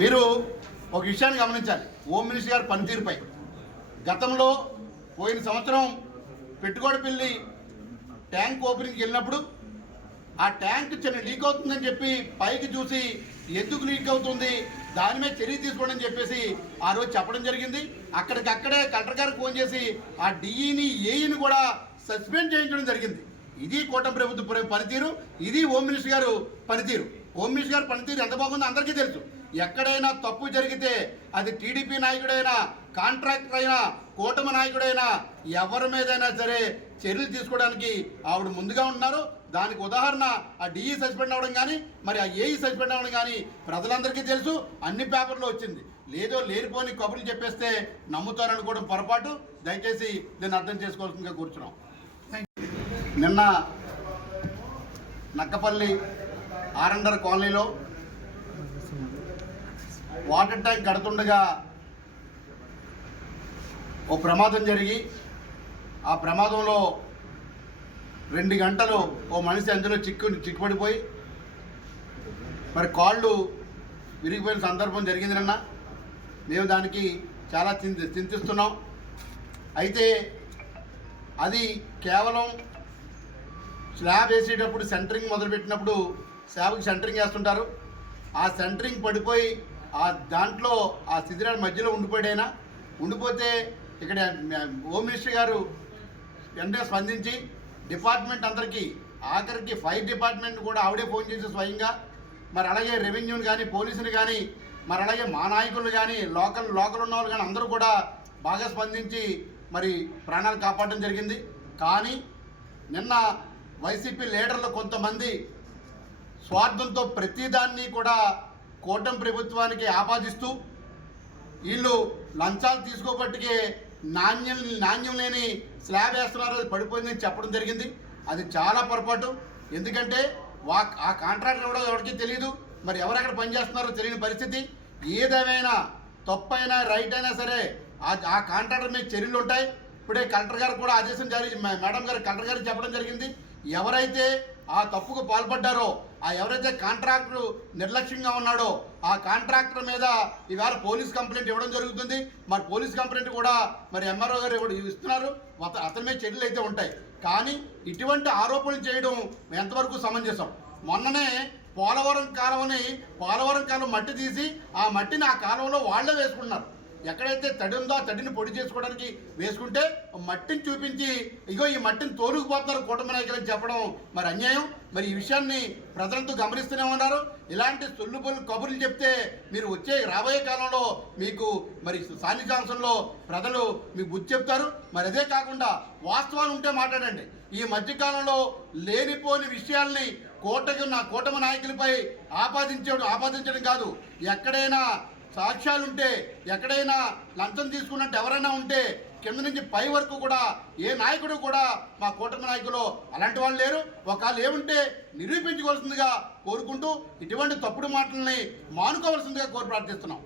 మీరు ఒక విషయాన్ని గమనించాలి. హోమ్ మినిస్టర్ గారి పనితీరుపై గతంలో పోయిన సంవత్సరం పెట్టుకోడపల్లి ట్యాంక్ ఓపెనింగ్కి వెళ్ళినప్పుడు ఆ ట్యాంక్ చిన్న లీక్ అవుతుందని చెప్పి పైకి చూసి ఎందుకు లీక్ అవుతుంది దాని మీద చర్య తీసుకోండి అని చెప్పేసి ఆ రోజు చెప్పడం జరిగింది. అక్కడికక్కడే కలెక్టర్ గారికి ఫోన్ చేసి ఆ డిఈని ఏఈని కూడా సస్పెండ్ చేయించడం జరిగింది. ఇది కూటమి ప్రభుత్వ పనితీరు, ఇది హోమ్ మినిస్టర్ గారు పనితీరు. హోమ్ మినిస్టర్ గారు పనితీరు ఎంత బాగుందో అందరికీ తెలుసు. ఎక్కడైనా తప్పు జరిగితే అది టీడీపీ నాయకుడైనా, కాంట్రాక్టర్ అయినా, కూటమి నాయకుడైనా ఎవరి మీదైనా సరే చర్యలు తీసుకోవడానికి ఆవిడ ముందుగా ఉన్నారు. దానికి ఉదాహరణ ఆ డిఈ సస్పెండ్ అవ్వడం కానీ, మరి ఆ ఏఈ సస్పెండ్ అవ్వడం కానీ ప్రజలందరికీ తెలుసు, అన్ని పేపర్లో వచ్చింది. లేదో లేనిపోని కబుర్లు చెప్పేస్తే నమ్ముతారనుకోవడం పొరపాటు. దయచేసి దీన్ని అర్థం చేసుకోవాల్సిందిగా కూర్చున్నాం. నిన్న నక్కపల్లి ఆరండర్ కాలనీలో వాటర్ ట్యాంక్ కడుతుండగా ఓ ప్రమాదం జరిగి ఆ ప్రమాదంలో 2 గంటలు ఓ మనిషి అందులో చిక్కుపడిపోయి మరి కాళ్ళు విరిగిపోయిన సందర్భం జరిగింది. నిన్న మేము దానికి చాలా చింతిస్తున్నాం. అయితే అది కేవలం స్లాబ్ వేసేటప్పుడు సెంటరింగ్ మొదలుపెట్టినప్పుడు స్లాబ్కి సెంటరింగ్ వేస్తుంటారు. ఆ సెంటరింగ్ పడిపోయి ఆ దాంట్లో ఆ శిథిరాల మధ్యలో ఉండిపోతే ఇక్కడ హోమ్ మినిస్టర్ గారు వెంటనే స్పందించి డిపార్ట్మెంట్ అందరికీ, ఆఖరికి ఫైర్ డిపార్ట్మెంట్ కూడా ఆవిడే ఫోన్ చేసి స్వయంగా, మరి అలాగే రెవెన్యూని కానీ, పోలీసుని కానీ, మరి అలాగే మా నాయకులు కానీ, లోకల్ ఉన్న వాళ్ళు కానీ అందరూ కూడా బాగా స్పందించి మరి ప్రాణాలు కాపాడడం జరిగింది. కానీ నిన్న వైసీపీ లీడర్లు కొంతమంది స్వార్థంతో ప్రతిదాన్ని కూడా కూటమి ప్రభుత్వానికి ఆపాదిస్తూ వీళ్ళు లంచాలు తీసుకోబట్టికే నాణ్యం లేని స్లాబ్ వేస్తున్నారు, అది పడిపోయిందని చెప్పడం జరిగింది. అది చాలా పొరపాటు. ఎందుకంటే ఆ కాంట్రాక్టర్ కూడా ఎవరికి తెలియదు, మరి ఎవరెక్కడ పనిచేస్తున్నారో తెలియని పరిస్థితి. ఏదేమైనా తప్పైనా రైట్ అయినా సరే ఆ కాంట్రాక్టర్ మీద చర్యలు ఉంటాయి. ఇప్పుడే కలెక్టర్ గారు కూడా ఆదేశం జారీ, మేడం గారు కలెక్టర్ గారికి చెప్పడం జరిగింది. ఎవరైతే ఆ తప్పుకు పాల్పడ్డారో, ఎవరైతే కాంట్రాక్టర్ నిర్లక్ష్యంగా ఉన్నాడో ఆ కాంట్రాక్టర్ మీద ఈవేళ పోలీస్ కంప్లైంట్ ఇవ్వడం జరుగుతుంది. మరి పోలీస్ కంప్లైంట్ కూడా మరి ఎంఆర్ఓ గారు ఇస్తున్నారు. అతని మీద చర్యలు అయితే ఉంటాయి. కానీ ఇటువంటి ఆరోపణలు చేయడం ఎంతవరకు సమంజసం? మొన్ననే పోలవరం కాలువ మట్టి తీసి ఆ మట్టిని ఆ కాలువలో వాళ్లే వేసుకున్నారు. ఎక్కడైతే తడి ఉందో ఆ తడిని పొడి చేసుకోవడానికి వేసుకుంటే మట్టిని చూపించి ఇగో ఈ మట్టిని తోలుకుపోతున్నారు కూటమి నాయకులని చెప్పడం మరి అన్యాయం. మరి ఈ విషయాన్ని ప్రజలతో గమనిస్తూనే ఉన్నారు. ఇలాంటి సొల్లుబొల్లు కబుర్లు చెప్తే మీరు రాబోయే కాలంలో మీకు మరి సాన్నిధ్యాంశంలో ప్రజలు మీకు బుద్ధి చెప్తారు. మరి అదే కాకుండా వాస్తవాలు ఉంటే మాట్లాడండి. ఈ మధ్యకాలంలో లేనిపోని విషయాల్ని కూటమి నాయకులపై ఆపాదించడం కాదు. ఎక్కడైనా సాక్ష్యాలుంటే, ఎక్కడైనా లంచం తీసుకున్నట్టు ఎవరైనా ఉంటే కింద నుంచి పై వరకు కూడా ఏ నాయకుడు కూడా మా కూటమి నాయకులు అలాంటి వాళ్ళు లేరు. ఒకవేళ ఏముంటే నిరూపించుకోవాల్సిందిగా కోరుకుంటూ ఇటువంటి తప్పుడు మాటల్ని మానుకోవాల్సిందిగా ప్రార్థిస్తున్నాం.